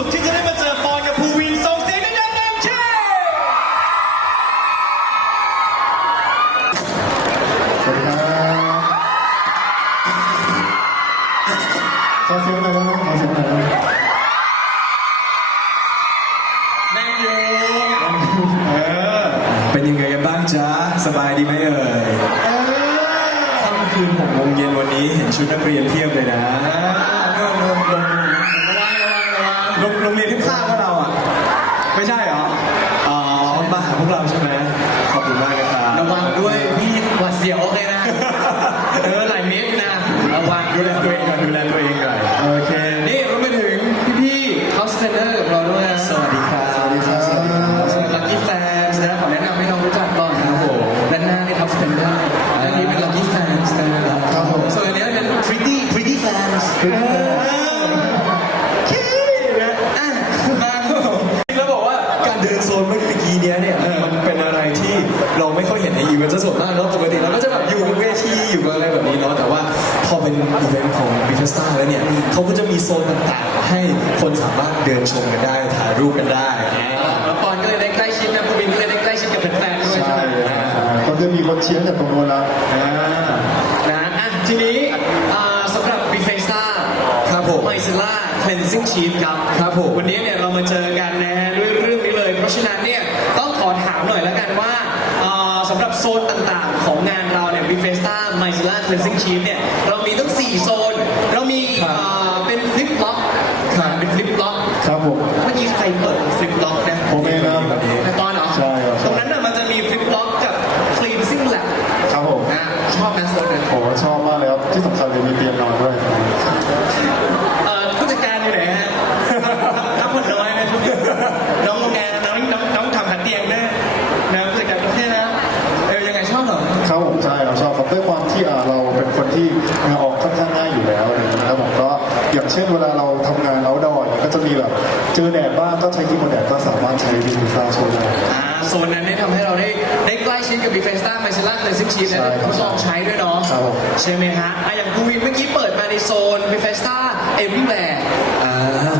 สุขที่จะได้มาเจอปอนกับภูวินส่งเสียงดังๆหนึ่งเช่สวัสดีครับขอเสียงหน่อยนะขอเสียงหน่อยนะแม่งอยู่เป็นยังไงกันบ้างจ๊ะ สบายดีไหมเอ่ยค่ำคืนหกโมงเย็นวันนี้เห็นชุดนักเรียนเพียบเลยนะ เป็นอีเวนต์ของบิทสตาแล้วเนี่ยเขาก็จะมีโซนต่างๆ ให้คนสามารถเดินชมกันได้ถ่ายรูปกันได้แล้วปอนก็เลยได้ใกล้ชิดนะภูบินก็เลยได้ใกล้ชิดกับแฟนๆด้วยใช่ใช่ไหมก็จะมีคนเชียร์จากตรงโน้นแล้วนะอะทีนี้อ่าสำหรับบีเฟสตาครับผมไมซิล่า cleansing sheet ครับครับผมวันนี้เนี่ยเรามาเจอกันนะฮะด้วยเรื่องนี้เลย เพราะฉะนั้นเนี่ยต้องขอถามหน่อยแล้วกันว่า อ่าสำหรับโซนต่างๆ ของงานเราเนี่ยบีเฟสตาไมซิล่า cleansing sheet เนี่ยเรามีตั้ง 4 โซน เรามีครับอ่าเป็นฟลิปล็อกเป็นฟลิปล็อกครับผม เมื่อกี้ใครเปิดฟลิ ดกับบีเฟสต้าไมซิล่าเลยซิกชีสและใช่ได้ครับ ทดลองใช้ด้วยเนาะครับผมใช่ไหมฮะอะอย่างภูวินเมื่อกี้เปิดมาในโซนบีเฟสต้าเอวิแวร์ อ่า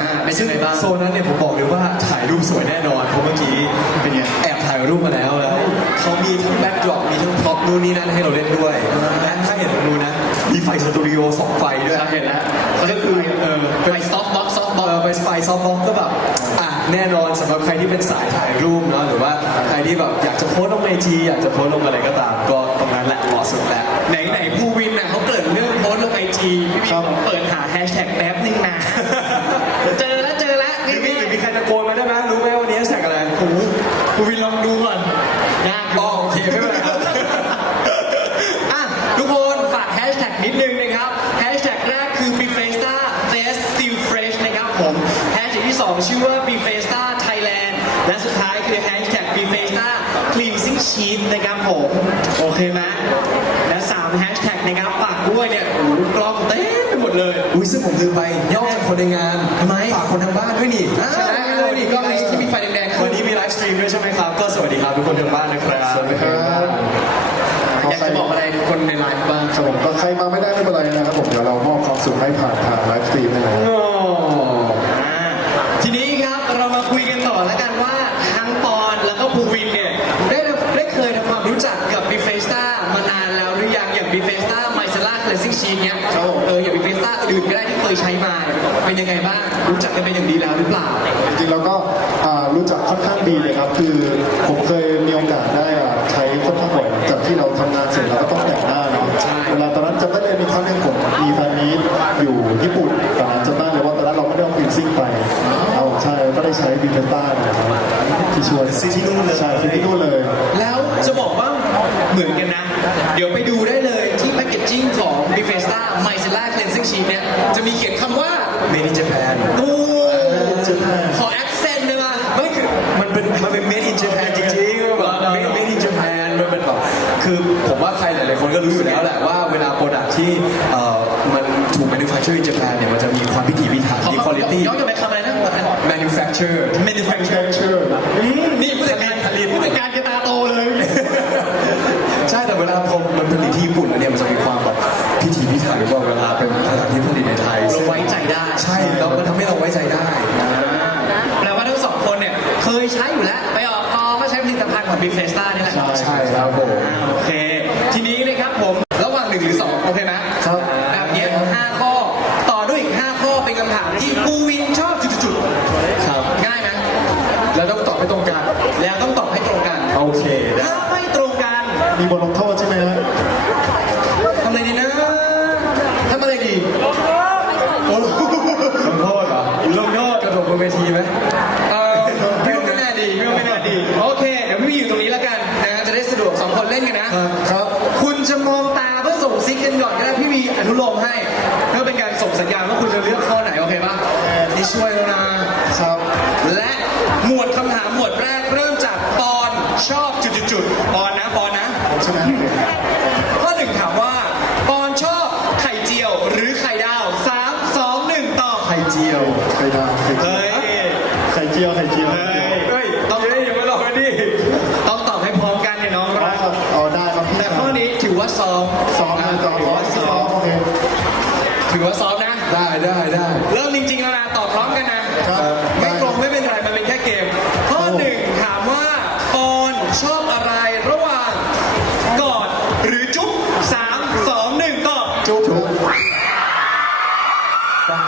อ่าเป็นยังไงบ้าง โซนนั้นเนี่ยผมบอกเลยว่าถ่ายรูปสวยแน่นอน เพราะเมื่อกี้เป็นไงแอบถ่ายรูปมาแล้วแล้วเขามีทั้งแบ็กดรอปมีทั้งพร็อพนู่นนี่นั่นให้เราเล่นด้วยและถ้าเห็นตรงนู้นนะ มีไฟสตูดิโอสองไฟด้วยเราเห็นแล้วเขาก็คือเออ ไปซอฟต์บ็อกซ์ซอฟต์บ็อก เออไปไฟซอฟต์บ็อกก็แบบอะ แน่นอนสำหรับใครที่เป็นสายถ่ายรูปเนาะหรือว่าใครที่แบบอยากจะโพสต์ลงไอจีอยากจะโพสต์ลงอะไรก็ตาม ก็ตรงนั้นแหละเหมาะสุดแล้ว ไหนไหนภูวินน่ะเขาเกิดเรื่องโพสต์ลงไอจีพี่ครัวิบนเปิดหาแฮชแท็กแป๊บนึงนะ เจอแล้วเจอแล้วหรือมีนี่หรือมีใครตะโกนมาได้ไหมรู้ไหมวันนี้แท็กอะไรโอ้โหภูวินลองดูก่อน ยากอ๋อโอเคไม่เป็นไรครับ อะทุกคนฝากแฮชแท็กนิดนึงนะครับแฮชแท็กแรกคือ b f e s t a Face Still Fresh นะครับผมแฮชแท็กที่ 2 ชื่อว่า b f e s นะครับผม โอเคไหมและ3แฮชแท็กนะครับฝากด้วยเนี่ยโอ้โหกล้องเต็มไปหมดเลย อุ้ยซึ่งผมลืมไปนอกจากคนในงานทำไมฝากคนทางบ้านด้วยนี่ใช่ไหมเออนี่กล้องนี้ที่มีไฟแดงๆวันนี้มีไลฟ์สตรีมด้วยใช่ไหมครับ ก็สวัสดีครับทุกคนทางบ้านนะครับสวัสดีครับอยากจะบอกอะไรคนในไลฟ์บ้างครับผมก็ใครมาไม่ได้ไม่เป็นไรนะครับผมเดี๋ยวเรามอบความสุขให้ผ่านทางไลฟ์สตรีมได้เลยอ่าทีนี้ครับเรามาคุยกันต่อแล้วกันว่าทั้งปอน สตามานานแล้วหรือยังอย่างบีเฟสตาไมซาร่าคลาสสิกชีนเนี่ยครับผมเอออย่างบีเฟสตาอื่นก็ได้ที่เคยใช้มาเป็นยังไงบ้างรู้จักกันเป็นอย่างดีแล้วหรือเปล่า จริงๆเราก็อ่ารู้จักค่อนข้างดีเลยครับ คือผมเคยมีโอกาสได้อ่าใช้ค่อนข้างบ่อยหลังจากที่เราทำงานเสร็จเราก็ต้องแต่งหน้าเนาะใช่ เวลาตอนนั้นจำได้เลยมีครั้งหนึงผมมีแฟนมีตอยู่ญี่ปุ่นตอนนั้นจำได้เลยว่าตอนนั้นเราไม่ได้เอาฟินซิ่งไปเอาใช่ก็ได้ใช้บินเทต้าเนี่ยครับที่ช่วยซื้อที่นู่นเลยใช่ซื้อที่นู่นเลย ย้อนกลับไปคำอะไรนะประธาน manufacture manufacture นี่ผู้จัดการผลิตผู้จัดการกระตาโตเลย ใช่แต่เวลาผมมันผลิตที่ญี่ปุ่นเนี่ยมันจะมีความแบบพิถีพิถันกว่าเวลาเป็นสถานที่ผลิตในไทยเราไว้ใจได้ ใช่แล้วมันทำให้เราไว้ใจได้แปลว่าทั้งสองคนเนี่ยเคยใช้อยู่แล้ว ไปออกกอก็ใช้ผลิตภัณฑ์ของ b i g f e s t a นี่แหละใช่ครับผมโอเค นุโลมให้เพื่อเป็นการส่งสัญญาณว่าคุณจะเลือกข้อไหนโอเคปะนี่ช่วยแล้วนะครับ และหมวดคำถามหมวดแรกเริ่มจากปอนชอบจุดๆๆปอนนะปอนนะใช่ไหมข้อหนึ่งถามว่า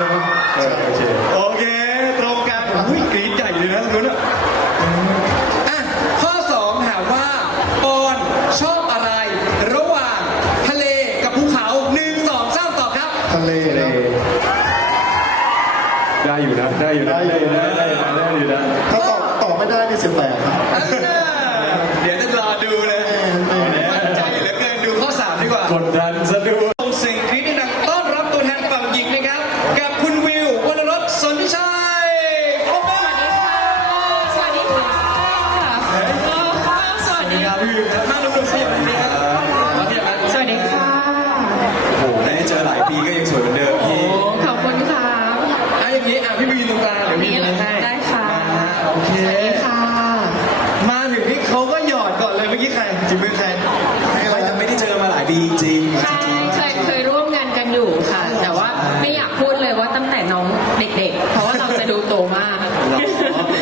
ช่ไหมเออโอเคโอเค ตรงกันอุ้ยกรี๊ดใหญ่เลยนะตรงนู้นอะอะข้อสองถามว่าปอนชอบอะไร ระหว่างทะเลกับภูเขาหนึ่งสองสามตอบครับ ทะเลครับได้อยู่นะ ได้อยู่นะ ได้อยู่นะ ได้อยู่นะได้อยู่นะถ้าตอบตอบไม่ได้นี่เสียแปลกครับอันน่ะเดี๋ยวจะรอดูเลยมั่นใจเหลือเกินดูข้อสามดีกว่า กดดันซะด้วย คค่ะรับพี่วิวครับมาดูดูเสียงนี้ครับมาเทียบกันสวัสดีค่ะโอ้โหได้เจอหลายปีก็ยังสวยเหมือนเดิมพี่ ขอบคุณค่ะอะอย่างนี้อะพี่วิวตรงกลางเดี๋ยวพี่วิวให้ได้ค่ะอ่าโอเค สวัสดีค่ะมาถึงนี่เขาก็หยอดก่อนเลยเมื่อกี้ใครจิมมือใครไม่แต่ไม่ได้เจอมาหลายปีจริงใช่เคยเคยร่วมงานกันอยู่ค่ะ แต่ว่าไม่อยากพูดเลยว่าตั้งแต่น้องเด็กๆ เพราะว่าเราจะดูโตมาก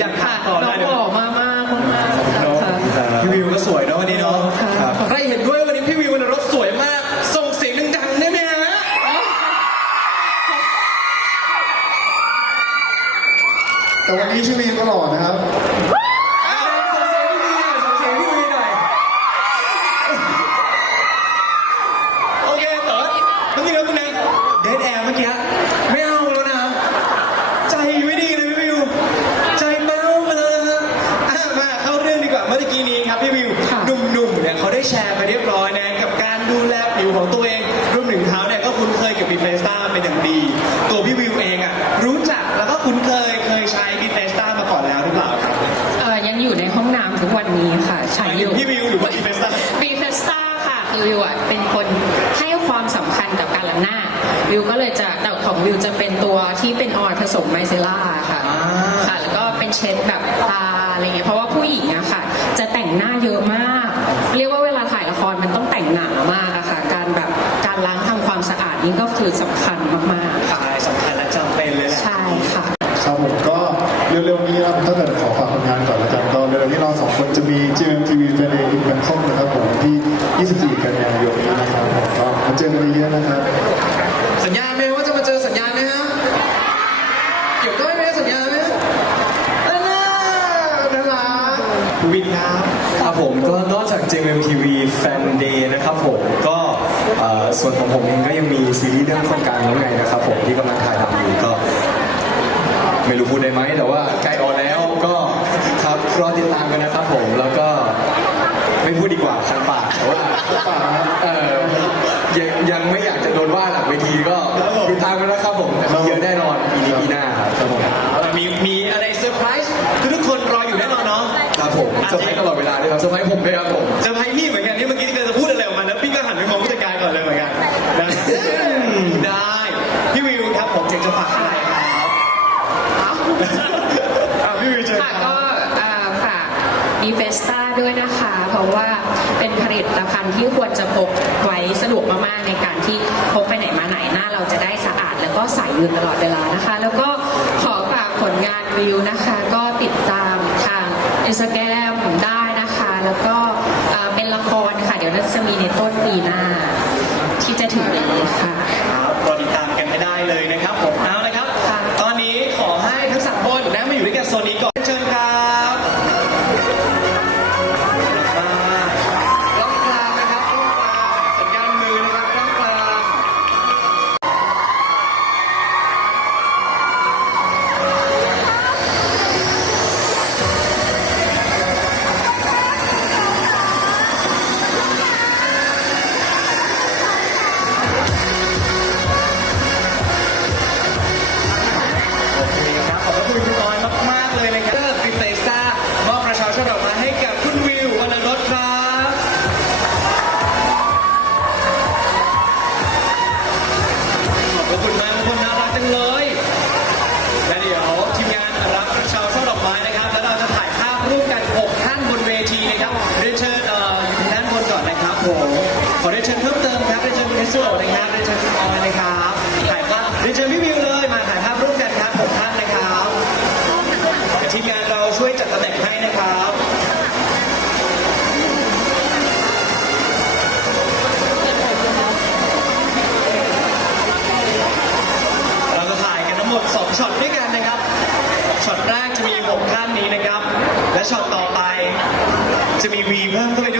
อยากถาค่ะมต่อน้ได้ อง เดี๋ยว หล่อมากมากๆมากๆค่ะ พี่วิวก็สวยเนาะวันนี้เนาะ ค่ะ ใครเห็นด้วยวันนี้พี่วิววรรณรสสวยมาก ส่งเสียงดังๆได้ไหมฮะ แต่วันนี้ชื่อวีก็หล่อนะครับ อะส่งเสียงพี่วีหน่อยส่งเสียงพี่วีหน่อย โอเคเต๋อเมื่อกี้เราคุณนายเดทแอร์เมื่อกี้ไม่เอาแล้วนะ ใจไม่ดีเลยพี่วิว ใจเมามาเลยนะอะมาเข้าเรื่องดีกว่าเมื่อกี้นี้ครับพี่วิว ค่ะ หนุ่มๆเนี่ยเขาได้แชร์ไปเรียบร้อยนะกับการดูแลผิวของตัวเองรวมถึงเท้าเนี่ยก็คุ้นเคยกับบีเฟสต้าเป็นอย่างดี ตัวพี่วิวเองอะรู้จักแล้วก็คุ้นเคยเคยใช้บีเฟสต้ามาก่อนแล้วหรือเปล่าครับ เอ่อยังอยู่ในห้องน้ำทุกวันนี้ค่ะใช้อยู่ พี่วิวหรือว่าบีเฟสต้า บีเฟสตาค่ะคือวิวอะเป็นคนให้ความสำคัญกับการล้างหน้า วิวก็เลยจะแต่ของ วิวจะเป็นตัวที่เป็นออยล์ผสมไมเซล่าค่ะอ่าค่ะ แล้วก็เป็นเช็ดแบบตาอะไรเงี้ยเพราะว่าผู้หญิงอะค่ะ จะแต่งหน้าเยอะมาก เรียกว่าเวลาถ่ายละครมันต้องแต่งหนามากอะค่ะ การแบบการล้างทำความสะอาดนี่ก็คือสำคัญมากใช่สำคัญและจำเป็นเลยแหๆละใช่ค่ะครับผมก็ วินครับครับผมก็นอกจาก JMTV Fan Day นะครับผมก็เอ่อส่วนของผมเองก็ยังมีซีรีส์เรื่องโครงการแล้วไงนะครับผมที่กำลังถ่ายทำอยู่ก็ ไม่รู้พูดได้ไหมแต่ว่าใกล้ออนแล้วก็ครับรอติดตามกันนะครับผมแล้วก็ไม่พูดดีกว่าคันปากแต่ว่าเออยังยังไม่อยากจะโดนว่าหลังเวทีก็ติดตามกันนะครับผมมีเยอะแน่นอนปีนี้ปีหน้า เซอร์ไพรส์ตลอดเวลาเลยครับเซอร์ไพรส์ผมด้วยครับผมเซอร์ไพรส์พี่เหมือนกันนี่เมื่อกี้ที่จะพูดอะไรออกมาแล้วพี่ก็หันไปมองผู้จัดการก่อนเลยเหมือนกันนะได้พี่วิวครับผมอยากจะฝากอะไรครับอะพี่วิวเชิญค่ะครัก็บอ่าฝากดีเฟสตาด้วยนะคะ เพราะว่าเป็นผลิตภัณฑ์ที่ควรจะพกไว้สะดวกมากๆในการที่พกไปไหนมาไหนหน้าเราจะได้สะอาดแล้วก็ใสอยู่ตลอดเวลานะคะ แล้วก็ขอฝากผลงานวิวนะคะ ก็ติดตามทาง อินสตาแกรมได้นะคะ แล้วก็เป็นละครค่ะ เดี๋ยวน่าจะมีในต้นปีหน้า ที่จะถึงนี้ค่ะรอติดตามกันให้ได้เลยนะครับ ช็อตแรกจะมี 6 ท่านนี้นะครับ และช็อตต่อไปจะมีวีเพิ่มเข้าไปด้วย